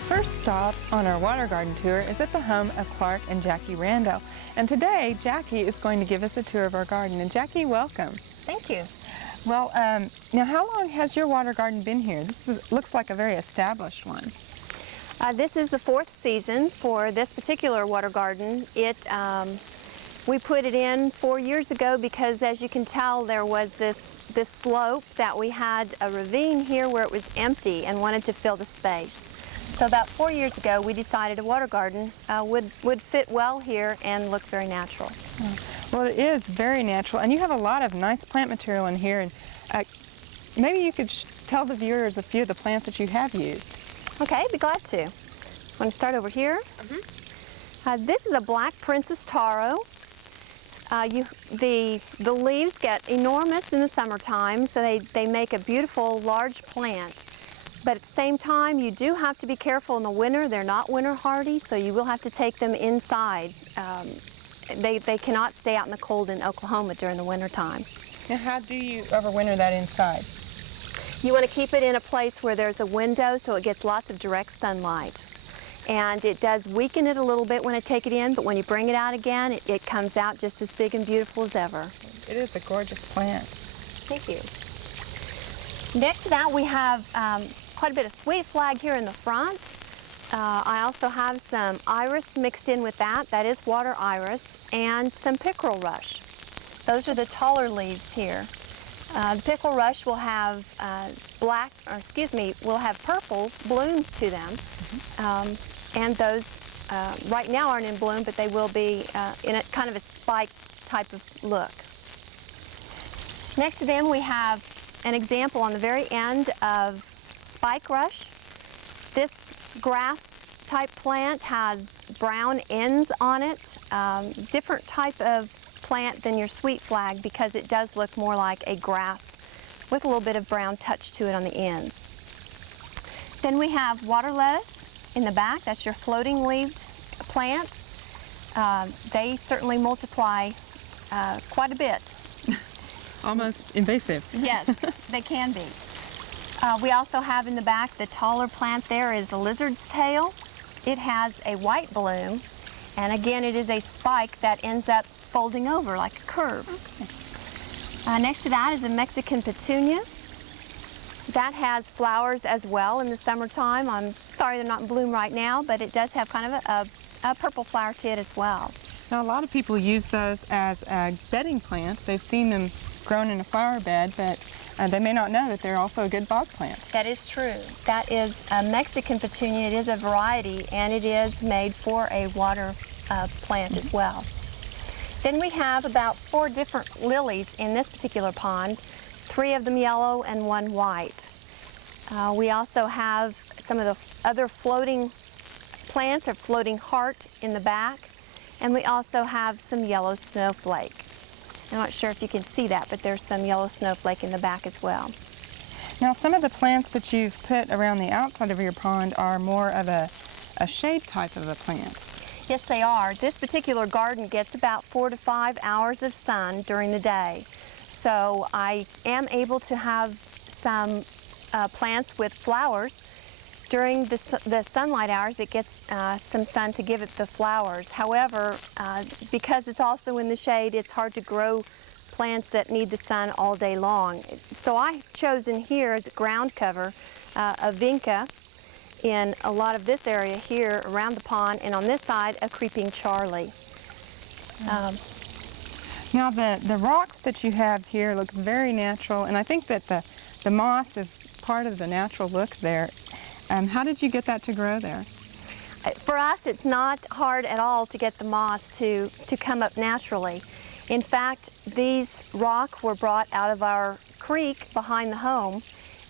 first stop on our water garden tour is at the home of Clark and Jackie Randall. And today, Jackie is going to give us a tour of our garden. And Jackie, welcome. Thank you. Well, now how long has your water garden been here? Looks like a very established one. This is the 4th season for this particular water garden. We put it in 4 years ago because, as you can tell, there was this slope that we had a ravine here where it was empty and wanted to fill the space. So about 4 years ago, we decided a water garden would fit well here and look very natural. Well, it is very natural, and you have a lot of nice plant material in here. And maybe you could tell the viewers a few of the plants that you have used. Okay, be glad to. Want to start over here? This is a black princess taro. The leaves get enormous in the summertime, so they make a beautiful large plant. But at the same time, you do have to be careful in the winter. They're not winter hardy, so you will have to take them inside. They cannot stay out in the cold in Oklahoma during the winter time. Now, how do you overwinter that inside? You want to keep it in a place where there's a window so it gets lots of direct sunlight. And it does weaken it a little bit when I take it in, but when you bring it out again, it comes out just as big and beautiful as ever. It is a gorgeous plant. Thank you. Next to that, we have quite a bit of sweet flag here in the front. I also have some iris mixed in with that. That is water iris, and some pickerel rush. Those are the taller leaves here. The pickerel rush will have will have purple blooms to them. And those right now aren't in bloom, but they will be in a kind of a spike type of look. Next to them, we have an example on the very end of spike rush. This grass type plant has brown ends on it, different type of plant than your sweet flag because it does look more like a grass with a little bit of brown touch to it on the ends. Then we have water lettuce in the back. That's your floating leaved plants. They certainly multiply quite a bit. Almost invasive. Yes, they can be. We also have in the back, the taller plant there is the lizard's tail. It has a white bloom, and again it is a spike that ends up folding over like a curve. Okay. Next to that is a Mexican petunia. That has flowers as well in the summertime. I'm sorry they're not in bloom right now, but it does have kind of a purple flower to it as well. Now, a lot of people use those as a bedding plant. They've seen them grown in a flower bed, but they may not know that they're also a good bog plant. That is true. That is a Mexican petunia. It is a variety, and it is made for a water plant as well. Then we have about 4 different lilies in this particular pond, 3 of them yellow and 1 white. We also have some of the other floating plants, or floating heart in the back, and we also have some yellow snowflake. I'm not sure if you can see that, but there's some yellow snowflake in the back as well. Now, some of the plants that you've put around the outside of your pond are more of a shade type of a plant. Yes, they are. This particular garden gets about 4 to 5 hours of sun during the day. So I am able to have some plants with flowers. During the sunlight hours, it gets some sun to give it the flowers. However, because it's also in the shade, it's hard to grow plants that need the sun all day long. So I chose in here as ground cover a vinca in a lot of this area here around the pond, and on this side, a creeping Charlie. Now, the rocks that you have here look very natural, and I think that the moss is part of the natural look there. How did you get that to grow there? For us, it's not hard at all to get the moss to come up naturally. In fact, these rocks were brought out of our creek behind the home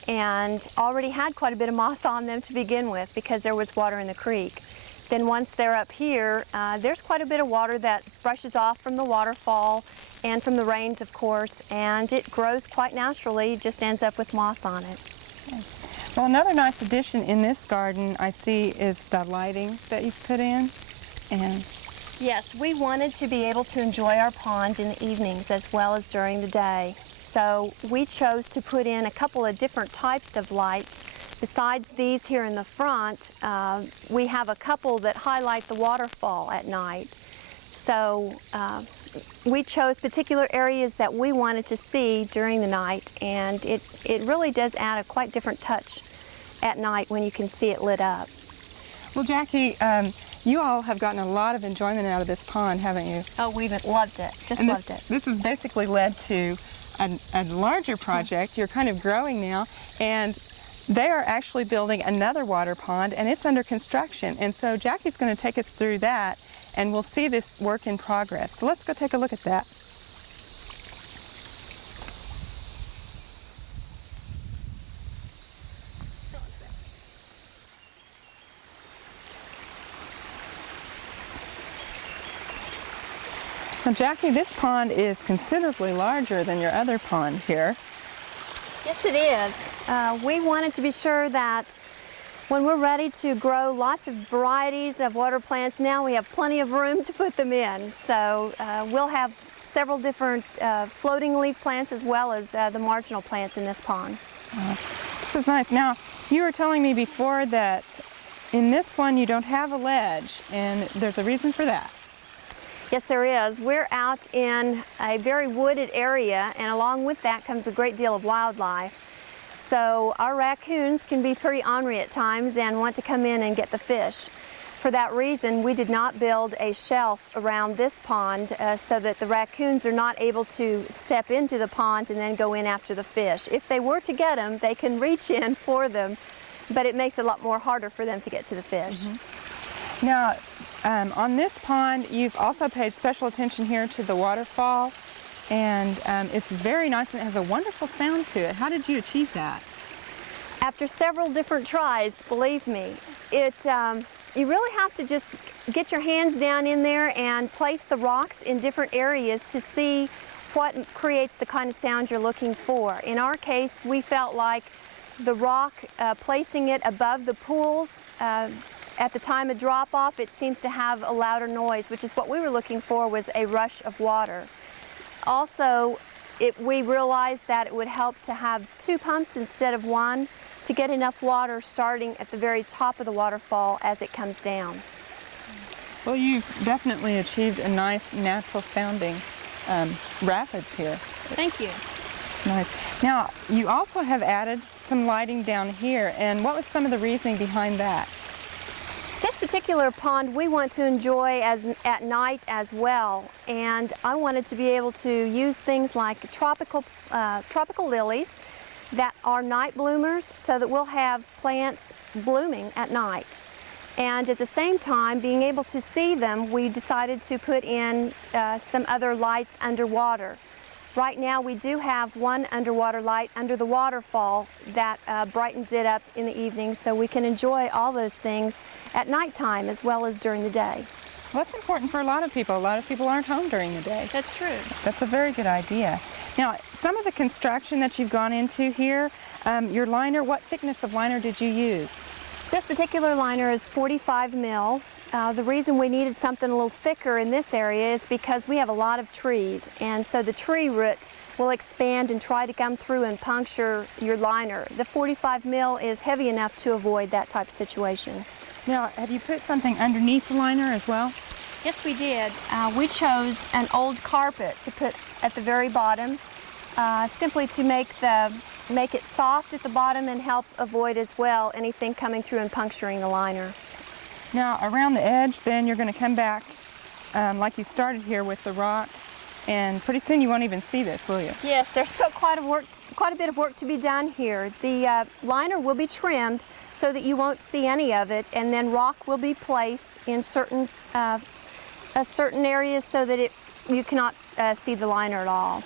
and already had quite a bit of moss on them to begin with because there was water in the creek. Then once they're up here, there's quite a bit of water that brushes off from the waterfall and from the rains, of course, and it grows quite naturally, just ends up with moss on it. Okay. Well, another nice addition in this garden I see is the lighting that you've put in. And yes, we wanted to be able to enjoy our pond in the evenings as well as during the day. So we chose to put in a couple of different types of lights Besides these here in the front, we have a couple that highlight the waterfall at night. So we chose particular areas that we wanted to see during the night, and it really does add a quite different touch at night when you can see it lit up. Well, Jackie, you all have gotten a lot of enjoyment out of this pond, haven't you? Oh, we've loved it, just loved it. This has basically led to a larger project. You're kind of growing now, and they are actually building another water pond, and it's under construction. And so Jackie's going to take us through that, and we'll see this work in progress. So let's go take a look at that. Now, Jackie, this pond is considerably larger than your other pond here. Yes, it is. We wanted to be sure that when we're ready to grow lots of varieties of water plants, now we have plenty of room to put them in. So we'll have several different floating leaf plants as well as the marginal plants in this pond. This is nice. Now, you were telling me before that in this one you don't have a ledge, and there's a reason for that. Yes, there is. We're out in a very wooded area, and along with that comes a great deal of wildlife. So our raccoons can be pretty ornery at times and want to come in and get the fish. For that reason, we did not build a shelf around this pond so that the raccoons are not able to step into the pond and then go in after the fish. If they were to get them, they can reach in for them, but it makes it a lot more harder for them to get to the fish. Mm-hmm. Now, on this pond, you've also paid special attention here to the waterfall, and it's very nice and it has a wonderful sound to it. How did you achieve that? After several different tries, believe me, you really have to just get your hands down in there and place the rocks in different areas to see what creates the kind of sound you're looking for. In our case, we felt like the rock, placing it above the pools, at the time of drop-off, it seems to have a louder noise, which is what we were looking for, was a rush of water. Also, we realized that it would help to have 2 pumps instead of 1 to get enough water starting at the very top of the waterfall as it comes down. Well, you've definitely achieved a nice natural sounding rapids here. Thank you. It's nice. Now, you also have added some lighting down here, and what was some of the reasoning behind that? This particular pond we want to enjoy at night as well, and I wanted to be able to use things like tropical lilies that are night bloomers, so that we'll have plants blooming at night. And at the same time, being able to see them, we decided to put in some other lights underwater. Right now we do have one underwater light under the waterfall that brightens it up in the evening, so we can enjoy all those things at nighttime as well as during the day. Well, that's important for a lot of people. A lot of people aren't home during the day. That's true. That's a very good idea. Now, some of the construction that you've gone into here, your liner, what thickness of liner did you use? This particular liner is 45 mil. The reason we needed something a little thicker in this area is because we have a lot of trees, and so the tree root will expand and try to come through and puncture your liner. The 45 mil is heavy enough to avoid that type of situation. Now, have you put something underneath the liner as well? Yes, we did. We chose an old carpet to put at the very bottom, simply to make it soft at the bottom and help avoid as well anything coming through and puncturing the liner. Now, around the edge, then you're going to come back like you started here with the rock, and pretty soon you won't even see this, will you? Yes, there's still quite a bit of work to be done here. The liner will be trimmed so that you won't see any of it, and then rock will be placed in certain areas so that you cannot see the liner at all.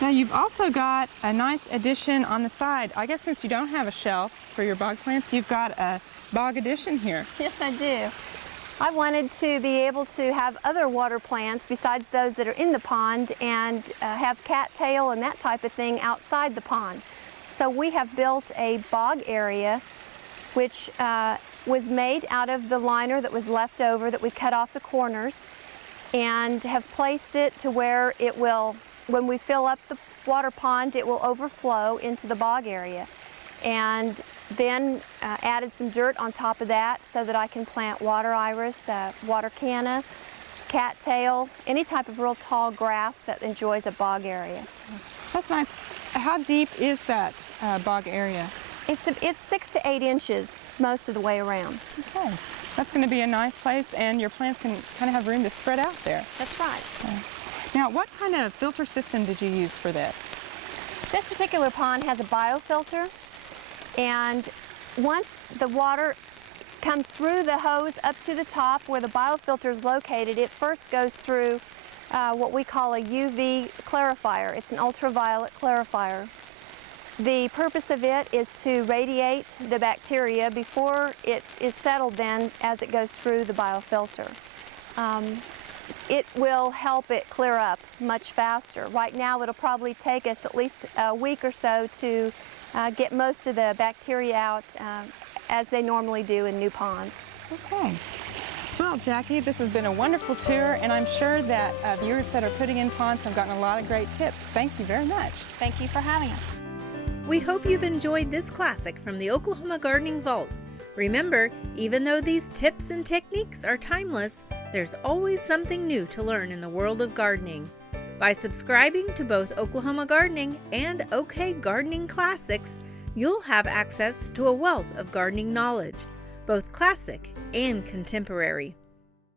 Now, you've also got a nice addition on the side. I guess since you don't have a shelf for your bog plants, you've got a bog addition here. Yes, I do. I wanted to be able to have other water plants besides those that are in the pond, and have cattail and that type of thing outside the pond. So we have built a bog area which was made out of the liner that was left over that we cut off the corners, and have placed it to where it will, when we fill up the water pond, it will overflow into the bog area. And then added some dirt on top of that so that I can plant water iris, water canna, cattail, any type of real tall grass that enjoys a bog area. That's nice. How deep is that bog area? It's 6 to 8 inches most of the way around. Okay. That's going to be a nice place, and your plants can kind of have room to spread out there. That's right. Okay. Now, what kind of filter system did you use for this? This particular pond has a biofilter, and once the water comes through the hose up to the top where the biofilter is located, it first goes through what we call a UV clarifier. It's an ultraviolet clarifier. The purpose of it is to radiate the bacteria before it is settled then as it goes through the biofilter. It will help it clear up much faster. Right now it'll probably take us at least a week or so to get most of the bacteria out as they normally do in new ponds. Okay. Well, Jackie, this has been a wonderful tour, and I'm sure that viewers that are putting in ponds have gotten a lot of great tips. Thank you very much. Thank you for having us. We hope you've enjoyed this classic from the Oklahoma Gardening Vault. Remember, even though these tips and techniques are timeless, there's always something new to learn in the world of gardening. By subscribing to both Oklahoma Gardening and OK Gardening Classics, you'll have access to a wealth of gardening knowledge, both classic and contemporary.